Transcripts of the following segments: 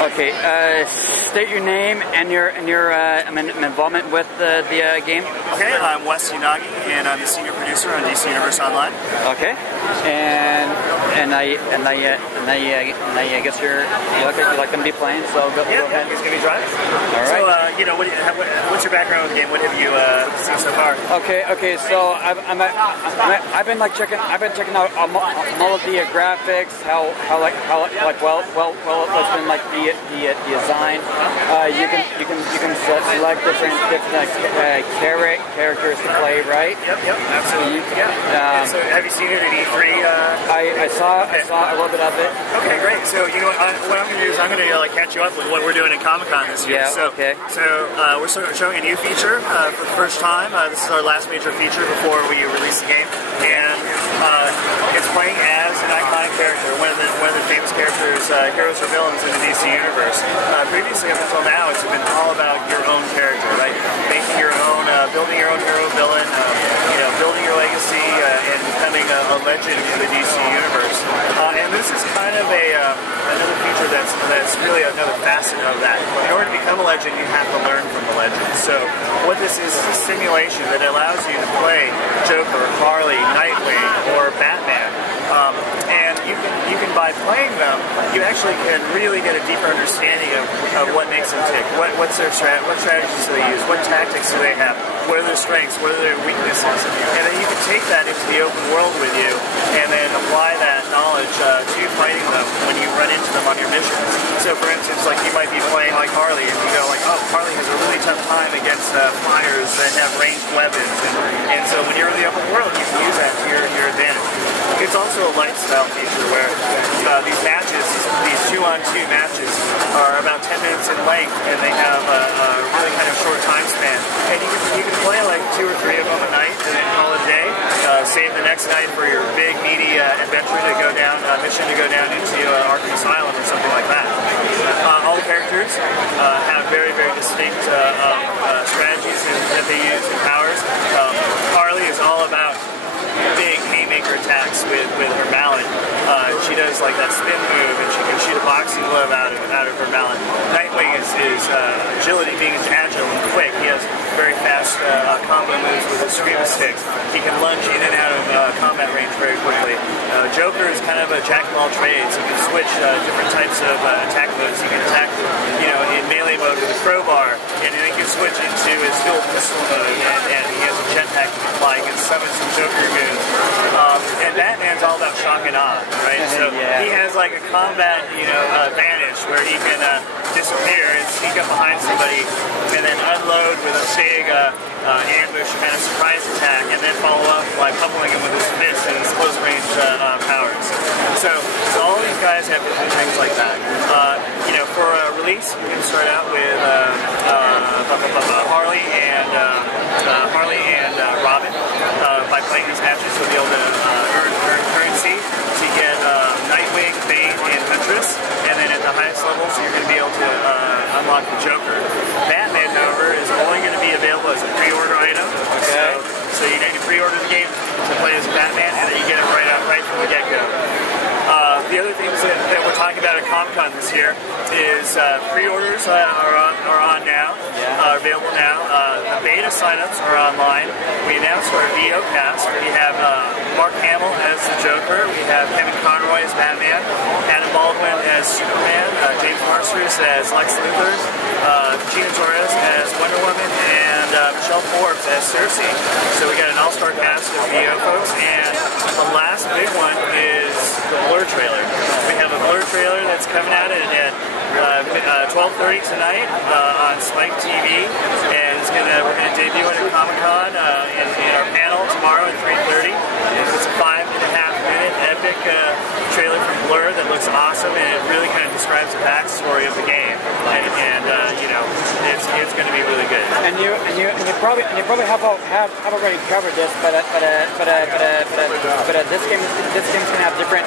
Okay, state your name and your involvement with the game. Okay, I'm Wes Unagi, and I'm the senior producer on DC Universe Online. Okay, and I guess you like them to be playing, so go ahead. He's going to be driving. All right. So, what's your background with the game? What have you seen so far? Okay. So I've been checking out all of the graphics, how it's been the design. You can select different characters to play, right? Yep, absolutely. So have you seen it at E3? I saw a little bit of it. Okay, great. So what I'm going to do is I'm going to catch you up with what we're doing at Comic-Con this year. Yeah. Okay. So we're showing a new feature for the first time. This is our last major feature before we release the game, and it's playing as an iconic character, one of the famous characters, heroes or villains in the DC universe. Previously, up until now, it's been all about your own character, right? Making your own, building your own hero villain, building your legacy, and becoming a legend in the DC universe. And this is kind of another feature that's really another facet of that. In order to become a legend, you have to learn from the legend. So what this is a simulation that allows you to play Joker, Harley, Nightwing, or Batman. And you can by playing them, you actually can really get a deeper understanding of what makes them tick. What strategies do they use? What tactics do they have? What are their strengths? What are their weaknesses? And then you can take that into the open world with you, and then apply that knowledge to fighting them when you run into them on your missions. So, for instance, you might be playing like Harley, and you go oh, Harley has a really tough time against flyers that have ranged weapons, and so when you're in the open world, you can use that to your advantage. It's also a lifestyle feature where these matches, these 2-on-2 matches, are about 10 minutes in length, and they have a really kind of short time span. And you can play 2 or 3 of them a night, and then call it a day. Save the next night for your big, meaty adventure to go down, mission to go down into Arkham Asylum or something like that. All the characters have very, very distinct strategies that they use and powers. Harley is all about big haymaker attacks with her mallet. She does that spin move, and she can shoot a boxing glove out of her mallet. Nightwing is agility, being agile and quick. He has very fast combo moves with his screamer sticks. He can lunge in and out of combat range very quickly. Joker is kind of a jack of all trades. He can switch different types of attack modes. He can attack, in melee mode with a crowbar, and then he can switch into his dual pistol mode, and he has a jetpack he can fly. He can summon some Joker goons. And Batman's all about shock and awe, right? So he has a combat, advantage where he can disappear and sneak up behind somebody and then unload with a big ambush kind of surprise attack, and then follow up by pummeling him with his fists and his close range powers. So all these guys have different things like that. For a release, you can start out with Harley and Robin. By playing these matches, you'll be able to earn currency to get Nightwing, Bane, and Huntress, and then at the highest levels, you're going to be able to unlock the Joker. Batman, however, is only going to be available as a pre-order item. Okay. So you need to pre-order the game to play as Batman, and then you get it right from the get-go. The other things that we're talking about at Comic-Con this year is pre-orders are on now, available now. The beta signups are online. We announced our VO cast. We have Mark Hamill as the Joker. We have Kevin Conroy as Batman, Adam Baldwin as Superman, James Marsters as Lex Luthor, Gina Torres as Wonder Woman, and Michelle Forbes as Cersei. So we got an all-star cast of VO folks, and the last big one is the Blur trailer. We have a Blur trailer that's coming out at 12:30 tonight on Spike TV, and we're gonna debut it at Comic-Con in our panel tomorrow at 3:30. It's a 5.5-minute epic trailer from Blur that looks awesome, and it really kind of describes the backstory of the game, and it's going to be really good. And you probably have already covered this, but this game's going to have different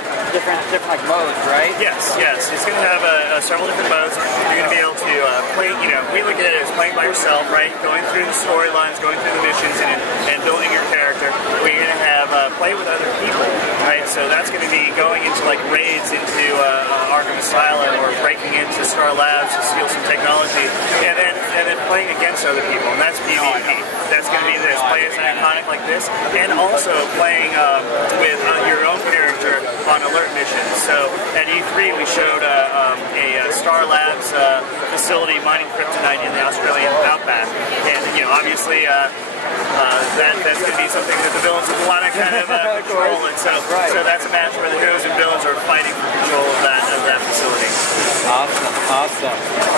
modes, right? Yes. It's going to have several different modes. You're going to be able to play. We look at it as playing by yourself, right? Going through the storylines, going through the missions, and building your character. We're going to have play with other people, right? right? So that's going to be going into like raids into Arkham Asylum or breaking into Star Labs to steal some technology, and then playing against other people, and that's PvP. That's going to be this, play as an iconic like this, and also playing with your own character on alert missions. So at E3 we showed a Star Labs facility mining kryptonite in the Australian outback, and obviously that's going to be something that the villains will want to kind of control, and so that's a match where the heroes and villains are fighting for control of that facility. Awesome.